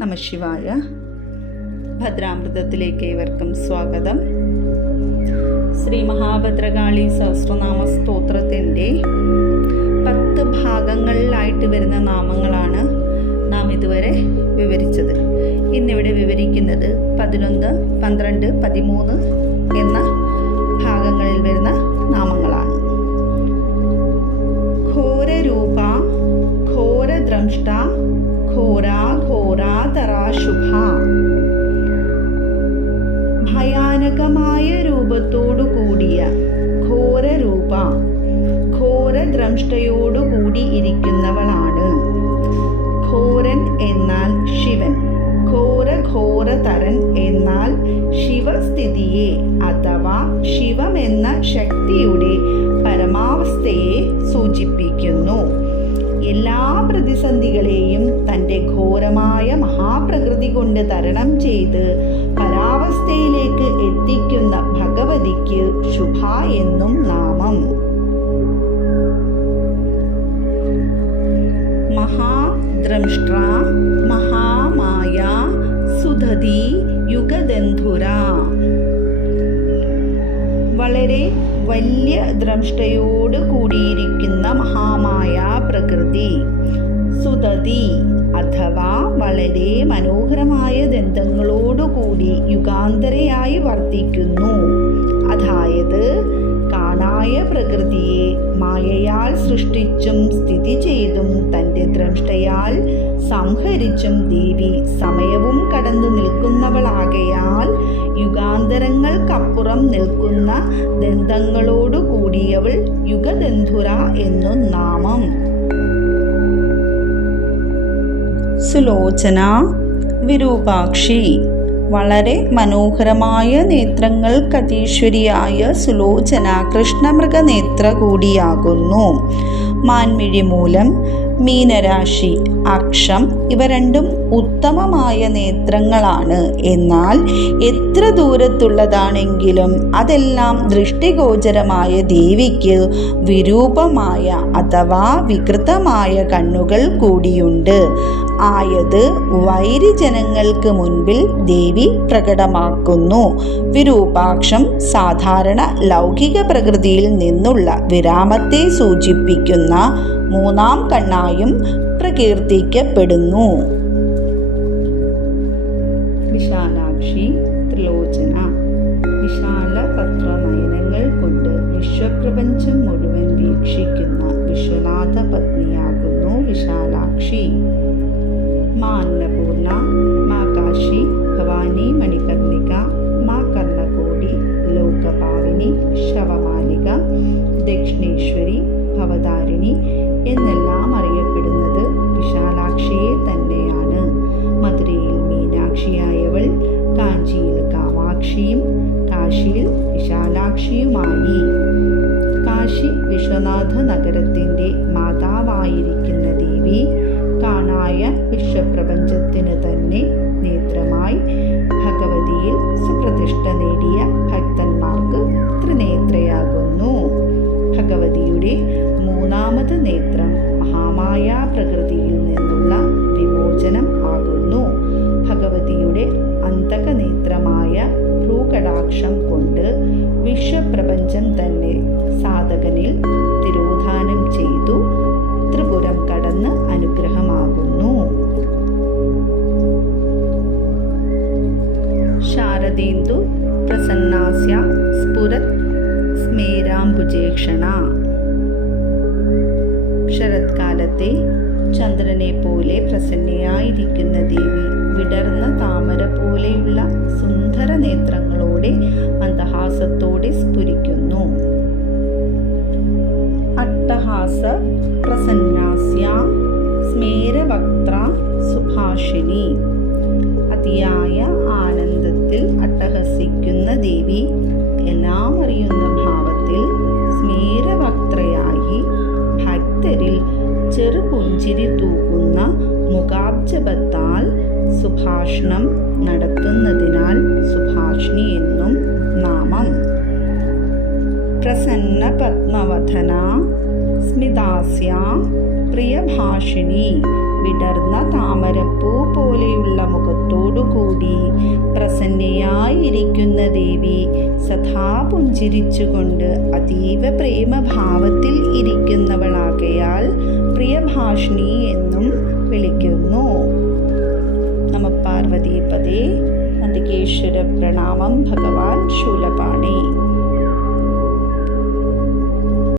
നമഃശിവായ. ഭദ്രാമൃതത്തിലേക്ക് ഏവർക്കും സ്വാഗതം. ശ്രീ മഹാഭദ്രകാളി സഹസ്രനാമ സ്തോത്രത്തിൻ്റെ 10 ഭാഗങ്ങളിലായിട്ട് വരുന്ന നാമങ്ങളാണ് നാം ഇതുവരെ വിവരിച്ചത്. ഇന്നിവിടെ വിവരിക്കുന്നത് 11, 12, 13 എന്ന ഭാഗങ്ങളിൽ വരുന്ന നാമങ്ങളാണ്. ഘോരരൂപ, ഘോരദ്രംഷ്ട, ഘോരാ ഘോരാതരാ ശുഭ. ഭയാനകമായ രൂപത്തോടു കൂടിയ ഘോരരൂപ, ഘോരദ്രംഷ്ടയോടുകൂടി ഇരിക്കുന്നവളാണ്. ഘോരൻ എന്നാൽ ശിവൻ, ഘോരഘോരതരൻ എന്നാൽ ശിവസ്ഥിതിയെ അഥവാ ശിവമെന്ന ശക്തിയുടെ പരമാവസ്ഥയെ സൂചിപ്പിക്കുന്നു. എല്ലാ പ്രതിസന്ധികളെയും തൻ്റെ ഘോരമായ മഹാപ്രകൃതി കൊണ്ട് തരണം ചെയ്ത് പരാവസ്ഥയിലേക്ക് എത്തിക്കുന്ന ഭഗവതിക്ക് ശുഭ എന്നും നാമം. മഹാദ്രംഷ്ട്ര, മഹാമായ, സുധതി, യുഗദന്ധുര. വളരെ വലിയ ദ്രംഷ്ടയോട് കൂടിയിരിക്കുന്ന മഹാമായ പ്രകൃതി. സുധതി അഥവാ വളരെ മനോഹരമായ ദന്തങ്ങളോടുകൂടി യുഗാന്തരയായി വർത്തിക്കുന്നു. അതായത് കാണായ പ്രകൃതിയെ മായയാൽ സൃഷ്ടിച്ചും സ്ഥിതി ചെയ്തും തൻ്റെ ദ്രംഷ്ടയാൽ സംഹരിച്ചും ദേവി സമയവും കടന്നു നിൽക്കുന്നവളാകയാൽ യുഗാന്തരങ്ങൾക്കപ്പുറം നിൽക്കുന്ന ദന്തങ്ങളോടു കൂടിയവൾ യുഗദന്ധുര എന്നു നാമം. സുലോചന, വിരൂപാക്ഷി. വളരെ മനോഹരമായ നേത്രങ്ങൾക്കതീശ്വരിയായ സുലോചന കൃഷ്ണമൃഗനേത്ര കൂടിയാകുന്നു. മാൻമിഴി മൂലം, മീനരാശി, അക്ഷം ഇവ രണ്ടും ഉത്തമമായ നേത്രങ്ങളാണ്. എന്നാൽ എത്ര ദൂരത്തുള്ളതാണെങ്കിലും അതെല്ലാം ദൃഷ്ടിഗോചരമായ ദേവിക്ക് വിരൂപമായ അഥവാ വികൃതമായ കണ്ണുകൾ കൂടിയുണ്ട്. ആയത് വൈരിജനങ്ങൾക്ക് മുൻപിൽ ദേവി പ്രകടമാക്കുന്നു. വിരൂപാക്ഷം സാധാരണ ലൗകിക പ്രകൃതിയിൽ നിന്നുള്ള വിരാമത്തെ സൂചിപ്പിക്കുന്ന 3ാം കണ്ണായും പ്രകീർത്തിക്കപ്പെടുന്നു. വിശാലാക്ഷി, ത്രിലോചന. വിശാല പത്രനയനങ്ങൾ കൊണ്ട് വിശ്വപ്രപഞ്ചം മുഴുവൻ വീക്ഷിക്കുന്ന വിശ്വനാഥ പത്നിയാകുന്നു വിശാലാക്ഷി. മാ അന്നപൂർണ, മാ കാശി, ഭവാനി മണികർണിക, മാ കർണകോടി, ലോകപാവിനി, ശവമാലിക, ദക്ഷിണേശ്വരി, ഭവതാരിണി എന്നെല്ലാം അറിയപ്പെടുന്നത് വിശാലാക്ഷിയെ തന്നെയാണ്. മധുരയിൽ മീനാക്ഷിയായവൾ കാഞ്ചിയിൽ കാമാക്ഷിയും കാശിയിൽ വിശാലാക്ഷിയുമായി. കാശി വിശ്വനാഥ നഗരത്തിൻ്റെ മാതാവായിരിക്കുന്ന ദേവി കാണായ വിശ്വപ്രപഞ്ചത്തിന് തന്നെ നേത്രമായി ഭഗവതിയിൽ സുപ്രതിഷ്ഠ നേടിയ ഭക്തന്മാർക്ക് ത്രിനേത്രയാകുന്നു. ഭഗവതിയുടെ 3ാമത് നേത്രം മഹാമായ പ്രകൃതിയിൽ നിന്നുള്ള വിമോചനം ആകുന്നു. ഭഗവതിയുടെ അന്തകനേത്രമായ ഭ്രൂകടാക്ഷം കൊണ്ട് വിശ്വപ്രപഞ്ചം തന്നെ സാധകനിൽ തിരോധാനം ചെയ്തു ത്രിപുരം കടന്ന് അനുഗ്രഹമാകുന്നു. ശാരദേന്ദു പ്രസന്നാസ്യ സ്ഫുരത് സ്മേരാംബുജേക്ഷണ. ശരത്കാലത്തെ ചന്ദ്രനെ പോലെ പ്രസന്നയായിരിക്കുന്ന ദേവി വിടർന്ന താമര പോലെയുള്ള സുന്ദര നേത്രങ്ങളോടെ മന്ദഹാസത്തോടെ സ്ഫുരിക്കുന്നു. അട്ടഹാസ പ്രസന്നാസ്യ സ്മേരവക്ത്ര സുഭാഷിണി. അതിയായ ആനന്ദത്തിൽ അട്ടഹസിക്കുന്ന ദേവി എല്ലാം അറിയുന്ന ഭാവത്തിൽ സ്മേരവക്ത്രയായി ഭക്തരിൽ ചെറുപുഞ്ചിരി തൂക്കുന്ന മുഖാബ്ജപത്താൽ സുഭാഷണം നടത്തുന്നതിനാൽ സുഭാഷിണി എന്നും നാമം. പ്രസന്ന പത്മവദന സ്മിതാസ്യ പ്രിയഭാഷിണി വിടർന്ന താമരപ്പൂ പോലെയുള്ള മുഖത്തോടുകൂടി പ്രസന്നയായിരിക്കുന്ന ദേവി സദാ പുഞ്ചിരിച്ചുകൊണ്ട് അതീവ പ്രേമഭാവത്തിൽ ഇരിക്കുന്നവളാകയാൽ പ്രിയഭാഷിണി എന്നും വിളിക്കുന്നു. നമ പാർവതീപദേ. നന്ദികേശ്വര പ്രണാമം. ഭഗവാൻ ശൂലപാണി.